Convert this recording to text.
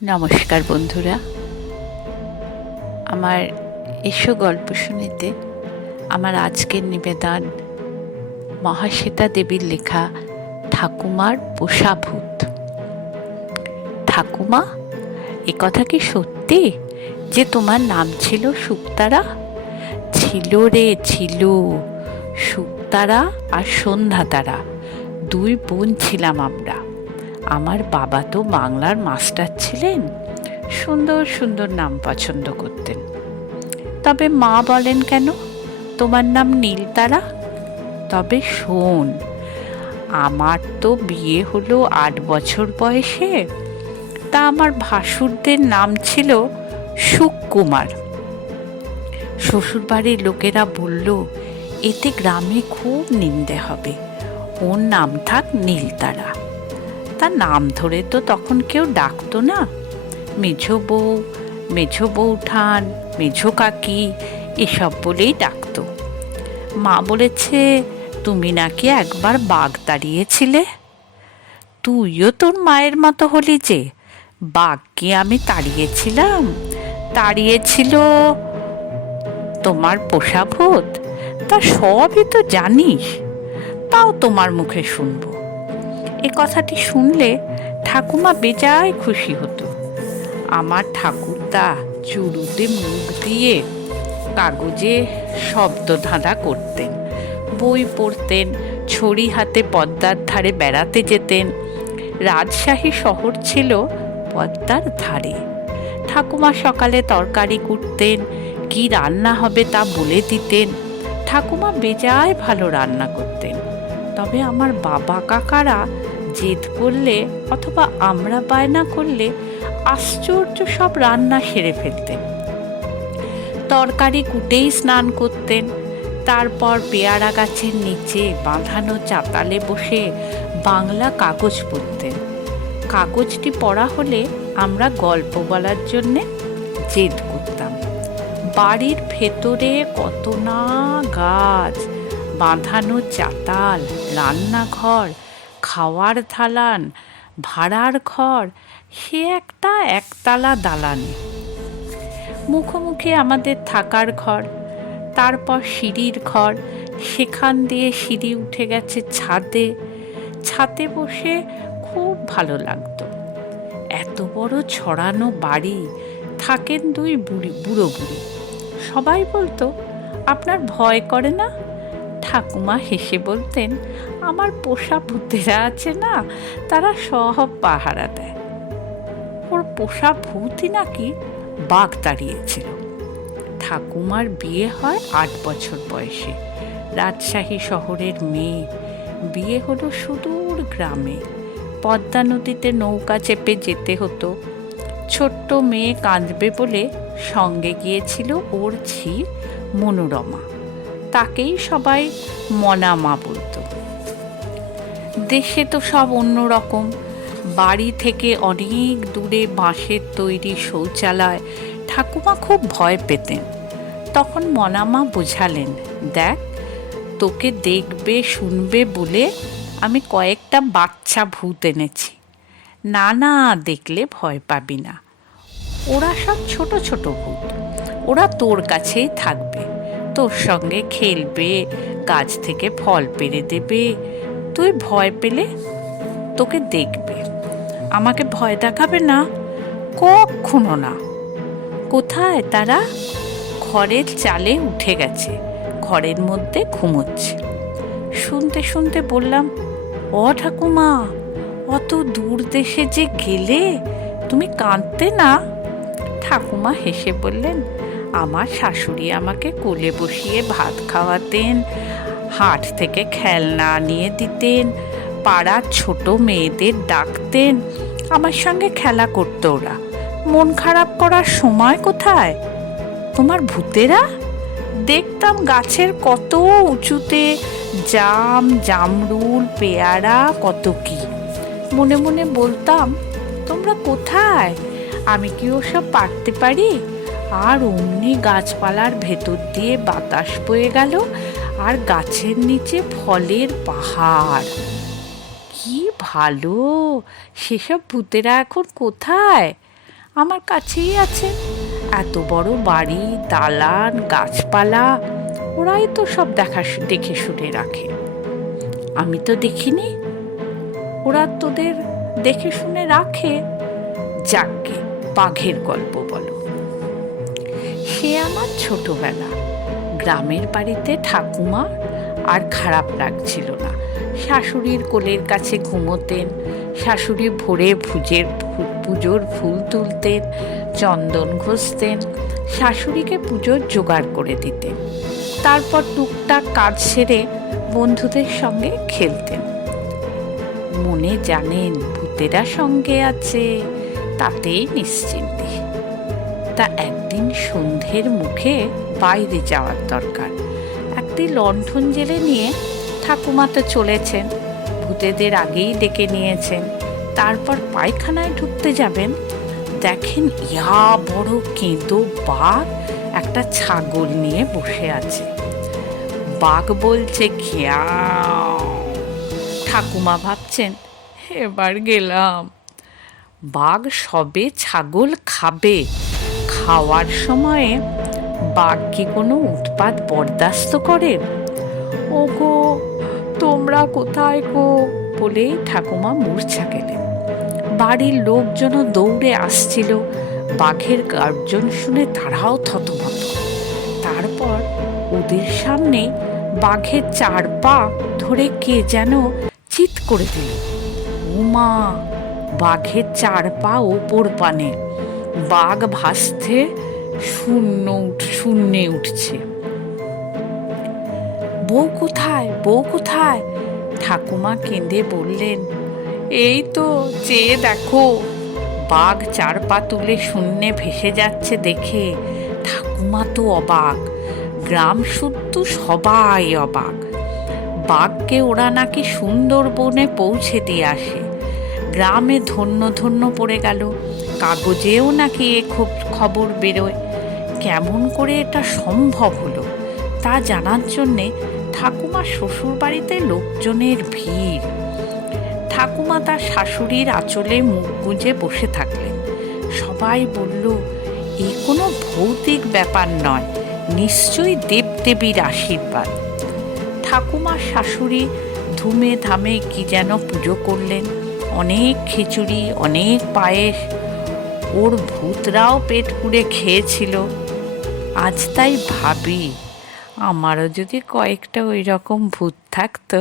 নমস্কার বন্ধুরা, আমার এসো গল্প শুনিতে আমার আজকের নিবেদন মহাশ্বেতা দেবীর লেখা ঠাকুমার পোষা ভূত। ঠাকুমা, এ কথা কি সত্যি যে তোমার নাম ছিল শুকতারা? ছিল রে, ছিল। শুকতারা আর সন্ধ্যাতারা দুই বোন ছিলাম আমরা। আমার বাবা তো বাংলার মাস্টার ছিলেন, সুন্দর সুন্দর নাম পছন্দ করতেন। তবে মা বলেন, কেন তোমার নাম নীলতারা? তবে শোন, আমার তো বিয়ে হলো 8 বছর বয়সে। তা আমার ভাসুরদের নাম ছিল সুকুমার। শ্বশুরবাড়ির লোকেরা বলল, এতে গ্রামে খুব নিন্দে হবে, ওর নাম থাক নীলতারা। তার নাম ধরে তো তখন কেউ ডাকতো না। মেঝো বউ, মেঝো বউঠান, মেঝো কাকি এসব বলেই ডাকতো। মা বলেছে, তুমি নাকি একবার বাঘ তাড়িয়েছিলে। তুইও তোর মায়ের মতো হলি যে। বাঘকে আমি তাড়িয়েছিলাম? তাড়িয়েছিল তোমার পোষা ভূত। তা সবই তো জানিস, তাও তোমার মুখে শুনবো। এ কথাটি শুনলে ঠাকুমা বেজায় খুশি হতো। আমার ঠাকুরদা চুরুতে মুখ দিয়ে কাগজে শব্দ ধাঁধা করতেন, বই পড়তেন, ছড়ি হাতে পদ্মার ধারে বেড়াতে যেতেন। রাজশাহী শহর ছিল পদ্মার ধারে। ঠাকুমা সকালে তরকারি কুটতেন, কি রান্না হবে তা বলে দিতেন। ঠাকুমা বেজায় ভালো রান্না করতেন। তবে আমার বাবা কাকারা জেদ করলে অথবা আমরা বায়না করলে আশ্চর্য সব রান্না সেরে ফেলতেন। তরকারি কুটেই স্নান করতেন। তারপর পেয়ারা গাছের নিচে বাঁধানো চাতালে বসে বাংলা কাগজ পড়তেন। কাগজটি পড়া হলে আমরা গল্প বলার জন্যে জেদ করতাম। বাড়ির ভেতরে কত না গাছ, বাঁধানো চাতাল, রান্নাঘর, খাওয়ার দালান, ভাড়ার ঘর, সে একটা একতলা দালানে। মুখোমুখি আমাদের থাকার ঘর, তারপর সিঁড়ির ঘর, সেখান দিয়ে সিঁড়ি উঠে গেছে ছাদে। ছাদে বসে খুব ভালো লাগতো। এত বড় ছড়ানো বাড়ি, থাকেন দুই বুড়ো বুড়ি। সবাই বলতো, আপনার ভয় করে না? ঠাকুমা হেসে বলতেন, আমার পোষা ভূতেরা আছে না, তারা সব পাহারা দেয়। ওর পোষা ভূতই নাকি বাঘ তাড়িয়েছিল। ঠাকুমার বিয়ে হয় 8 বছর বয়সে। রাজশাহী শহরের মেয়ে, বিয়ে হলো সুদূর গ্রামে। পদ্মা নদীতে নৌকা চেপে যেতে হতো। ছোট্ট মেয়ে কাঁদবে বলে সঙ্গে গিয়েছিল ওর ঝি মনোরমা। তাকেই সবাই মনামা বলতো। দেশে তো সব অন্যরকম। বাড়ি থেকে অনেক দূরে বাঁশের তৈরি শৌচালয়। ঠাকুমা খুব ভয় পেতেন। তখন মনামা বোঝালেন, দেখ, তোকে দেখবে শুনবে বলে আমি কয়েকটা বাচ্চা ভূত এনেছি। না না, দেখলে ভয় পাবি না। ওরা সব ছোট ছোট ভূত। ওরা তোর কাছেই থাকবে, তোর সঙ্গে খেলবে, গাছ থেকে ফল পেড়ে দেবে। তুই ভয় পেলে তোকে দেখবে। আমাকে ভয় দেখাবে না, কখনো না। কোথায় তারা? ঘরের চালে উঠে গেছে, ঘরের মধ্যে ঘুমোচ্ছে। শুনতে শুনতে বললাম, ও ঠাকুমা, অত দূর দেশে যে গেলে, তুমি কাঁদতে না? ঠাকুমা হেসে বললেন, আমার শাশুড়ি আমাকে কোলে বসিয়ে ভাত খাওয়াতেন, হাট থেকে খেলনা আনিয়ে দিতেন, পাড়ার ছোট মেয়েদের ডাকতেন, আমার সঙ্গে খেলা করতো ওরা। মন খারাপ করার সময় কোথায়? তোমার ভূতেরা? দেখতাম গাছের কত উঁচুতে জাম, জামরুল, পেয়ারা, কত কি। মনে মনে বলতাম, তোমরা কোথায়? আমি কি ওসব পারতে পারি? আর অমনি গাছপালার ভেতর দিয়ে বাতাস বয়ে গেল, আর গাছের নিচে ফলের পাহাড়। কি ভালো! সেসব ভূতেরা এখন কোথায়? আমার কাছেই আছে। এত বড় বাড়ি, দালান, গাছপালা, ওরাই তো সব দেখে শুনে রাখে। আমি তো দেখিনি, ওরা তোদের দেখে শুনে রাখে। যাকে বাঘের গল্প বলো। সে আমার ছোটবেলা। গ্রামের বাড়িতে ঠাকুমা আর খারাপ লাগছিল না। শাশুড়ির কোলের কাছে ঘুমোতেন, শাশুড়ি ভোরে পুজোর ফুল তুলতেন, চন্দন ঘষতেন, শাশুড়িকে পুজোর জোগাড় করে দিতেন। তারপর টুকটাক কাজ সেরে বন্ধুদের সঙ্গে খেলতেন। মনে জানেন ভূতেরা সঙ্গে আছে, তাতেই নিশ্চিন্তে। তা একদিন সন্ধ্যের মুখে বাইরে যাওয়ার দরকার। একটি লণ্ঠন জেলে নিয়ে ঠাকুমা তো চলেছেন, ভূতেদের আগেই ডেকে নিয়েছেন। তারপর পায়খানায় ঢুকতে যাবেন, দেখেন ইয়া বড় কেঁদো বাঘ একটা ছাগল নিয়ে বসে আছে। বাঘ বলছে ঘিয়াও। ঠাকুমা ভাবছেন এবার গেলাম। বাঘ সবে ছাগল খাবে, খাওয়ার সময়ে বাঘ কি কোনো উৎপাত বরদাস্ত করে? ওগো তোমরা কোথায় গো বলেই ঠাকুমা মূর্ছা গেলেন। বাড়ির লোকজনও দৌড়ে আসছিল। বাঘের গর্জন শুনে তারাও থতমত। তারপর ওদের সামনে বাঘের 4 পা ধরে কে যেন চিৎ করে দিল। উমা! বাঘের 4 পা ওপর পানে, বাঘ ভাসতে শূন্যে উঠছে। বউ কোথায়, বউ কোথায়? ঠাকুমা কেঁদে বললেন, এই তো চেয়ে দেখো, বাঘ 4 পা তুলে শূন্যে ভেসে যাচ্ছে দেখে ঠাকুমা তো অবাক, গ্রাম শুদ্ধ সবাই অবাক। বাঘকে ওরা নাকি সুন্দরবনে পৌঁছে দিয়ে আসে। গ্রামে ধন্য ধন্য পড়ে গেল, কাগজেও নাকি এ খবর বেরোয়। কেমন করে এটা সম্ভব হলো তা জানার জন্যে ঠাকুমার শ্বশুর বাড়িতে লোকজনের ভিড়। ঠাকুমা তার শাশুড়ির আঁচলে মুখ গুঁজে বসে থাকলেন। সবাই বলল, এ কোনো ভৌতিক ব্যাপার নয়, নিশ্চয়ই দেবদেবীর আশীর্বাদ। ঠাকুমার শাশুড়ি ধুমে ধামে কি যেন পুজো করলেন, অনেক খিচুড়ি, অনেক পায়েস। ওর ভূতরাও পেট পুড়ে খেয়েছিল। আজ তাই ভাবি, আমারও যদি কয়েকটা ওই রকম ভূত থাকতো।